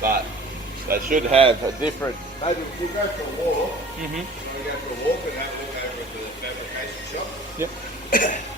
But they should have a different. Maybe if you go for a walk, you want to go for a walk and have a look over at the fabrication shop. Yep.